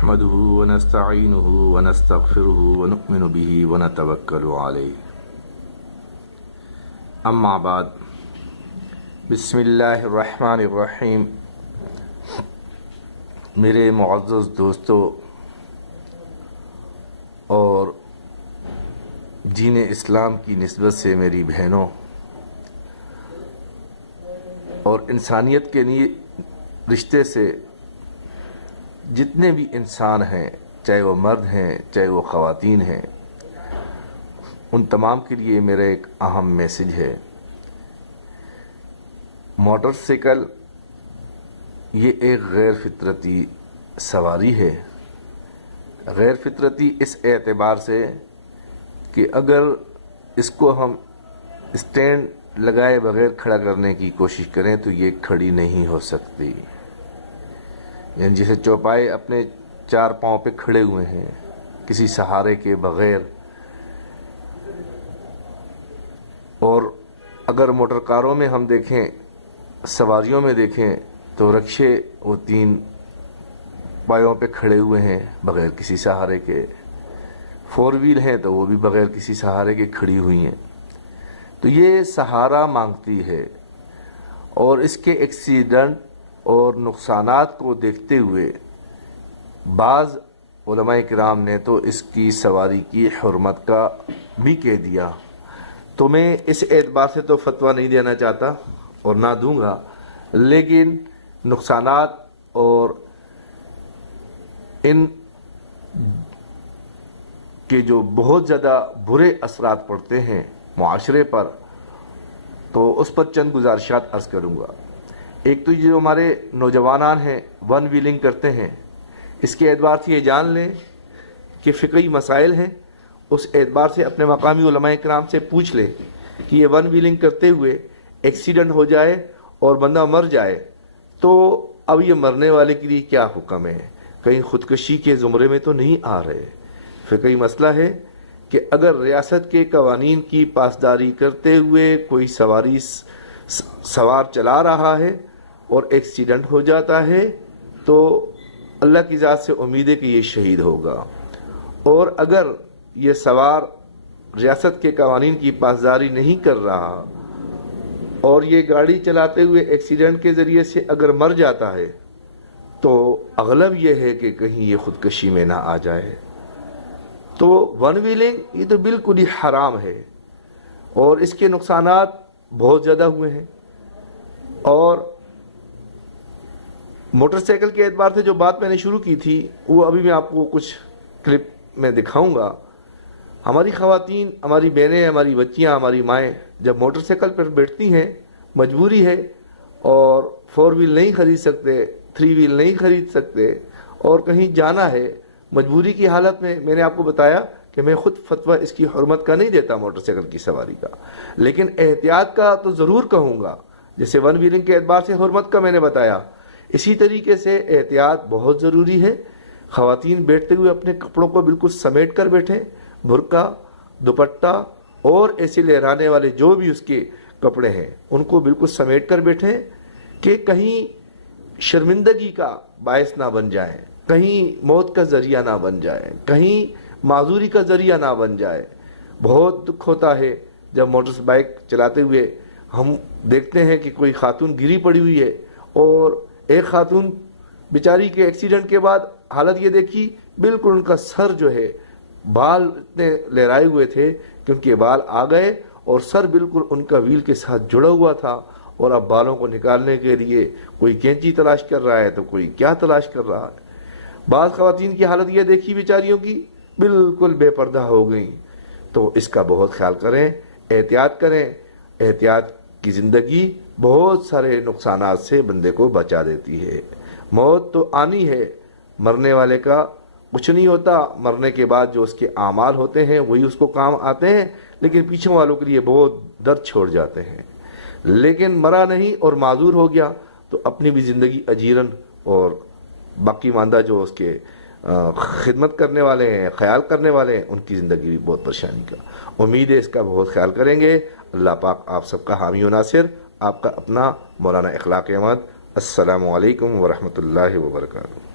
نحمده ونستعينه ونستغفره ونؤمن به ونتوكل عليه اما بعد بسم اللہ الرحمن الرحیم۔ میرے معزز دوستو اور دین اسلام کی نسبت سے میری بہنوں اور انسانیت کے لیے رشتے سے جتنے بھی انسان ہیں، چاہے وہ مرد ہیں چاہے وہ خواتین ہیں، ان تمام کے لیے میرا ایک اہم میسج ہے۔ موٹر سائیکل یہ ایک غیر فطرتی سواری ہے۔ غیر فطرتی اس اعتبار سے کہ اگر اس کو ہم اسٹینڈ لگائے بغیر کھڑا کرنے کی کوشش کریں تو یہ کھڑی نہیں ہو سکتی، یعنی جیسے چوپائے اپنے چار پاؤں پہ کھڑے ہوئے ہیں کسی سہارے کے بغیر۔ اور اگر موٹر کاروں میں ہم دیکھیں، سواریوں میں دیکھیں تو رکشے وہ تین پایوں پہ کھڑے ہوئے ہیں بغیر کسی سہارے کے، فور ویل ہیں تو وہ بھی بغیر کسی سہارے کے کھڑی ہوئی ہیں۔ تو یہ سہارا مانگتی ہے، اور اس کے ایکسیڈنٹ اور نقصانات کو دیکھتے ہوئے بعض علماء کرام نے تو اس کی سواری کی حرمت کا بھی کہہ دیا۔ تو میں اس اعتبار سے تو فتویٰ نہیں دینا چاہتا اور نہ دوں گا، لیکن نقصانات اور ان کے جو بہت زیادہ برے اثرات پڑتے ہیں معاشرے پر، تو اس پر چند گزارشات عرض کروں گا۔ ایک تو جو ہمارے نوجوانان ہیں ون ویلنگ کرتے ہیں، اس کے اعتبار سے یہ جان لیں کہ فقہی مسائل ہیں، اس اعتبار سے اپنے مقامی علماء کرام سے پوچھ لیں کہ یہ ون ویلنگ کرتے ہوئے ایکسیڈنٹ ہو جائے اور بندہ مر جائے تو اب یہ مرنے والے کے لیے کیا حکم ہے؟ کہیں خودکشی کے زمرے میں تو نہیں آ رہے؟ فقہی مسئلہ ہے کہ اگر ریاست کے قوانین کی پاسداری کرتے ہوئے کوئی سوار چلا رہا ہے اور ایکسیڈنٹ ہو جاتا ہے تو اللہ کی ذات سے امید ہے کہ یہ شہید ہوگا، اور اگر یہ سوار ریاست کے قوانین کی پاسداری نہیں کر رہا اور یہ گاڑی چلاتے ہوئے ایکسیڈنٹ کے ذریعے سے اگر مر جاتا ہے تو اغلب یہ ہے کہ کہیں یہ خودکشی میں نہ آ جائے۔ تو ون ویلنگ یہ تو بالکل ہی حرام ہے، اور اس کے نقصانات بہت زیادہ ہوئے ہیں۔ اور موٹر سائیکل کے اعتبار سے جو بات میں نے شروع کی تھی وہ ابھی میں آپ کو کچھ کلپ میں دکھاؤں گا۔ ہماری خواتین، ہماری بہنیں، ہماری بچیاں، ہماری مائیں جب موٹر سائیکل پر بیٹھتی ہیں، مجبوری ہے اور فور ویل نہیں خرید سکتے، تھری ویل نہیں خرید سکتے، اور کہیں جانا ہے مجبوری کی حالت میں نے آپ کو بتایا کہ میں خود فتویٰ اس کی حرمت کا نہیں دیتا موٹر سائیکل کی سواری کا، لیکن احتیاط کا تو ضرور کہوں گا۔ جیسے ون ویلنگ کے اعتبار سے حرمت کا میں نے بتایا، اسی طریقے سے احتیاط بہت ضروری ہے۔ خواتین بیٹھتے ہوئے اپنے کپڑوں کو بالکل سمیٹ کر بیٹھیں، برقع، دوپٹہ اور ایسے لہرانے والے جو بھی اس کے کپڑے ہیں ان کو بالکل سمیٹ کر بیٹھیں کہ کہیں شرمندگی کا باعث نہ بن جائیں، کہیں موت کا ذریعہ نہ بن جائے، کہیں معذوری کا ذریعہ نہ بن جائے۔ بہت دکھ ہوتا ہے جب موٹر بائک چلاتے ہوئے ہم دیکھتے ہیں کہ کوئی خاتون گری پڑی ہوئی ہے، اور ایک خاتون بیچاری کے ایکسیڈنٹ کے بعد حالت یہ دیکھی، بالکل ان کا سر جو ہے، بال اتنے لہرائے ہوئے تھے کہ ان کے بال آ گئے اور سر بالکل ان کا ویل کے ساتھ جڑا ہوا تھا، اور اب بالوں کو نکالنے کے لیے کوئی کینچی تلاش کر رہا ہے تو کوئی کیا تلاش کر رہا ہے۔ بعض خواتین کی حالت یہ دیکھی بیچاریوں کی، بالکل بے پردہ ہو گئیں۔ تو اس کا بہت خیال کریں، احتیاط کریں۔ احتیاط کی زندگی بہت سارے نقصانات سے بندے کو بچا دیتی ہے۔ موت تو آنی ہے، مرنے والے کا کچھ نہیں ہوتا، مرنے کے بعد جو اس کے اعمال ہوتے ہیں وہی اس کو کام آتے ہیں، لیکن پیچھے والوں کے لیے بہت درد چھوڑ جاتے ہیں۔ لیکن مرا نہیں اور معذور ہو گیا تو اپنی بھی زندگی اجیرن، اور باقی ماندہ جو اس کے خدمت کرنے والے ہیں، خیال کرنے والے ہیں، ان کی زندگی بھی بہت پریشانی کا۔ امید ہے اس کا بہت خیال کریں گے۔ اللہ پاک آپ سب کا حامی و ناصر۔ آپ کا اپنا مولانا اخلاق احمد۔ السلام علیکم ورحمۃ اللہ وبرکاتہ۔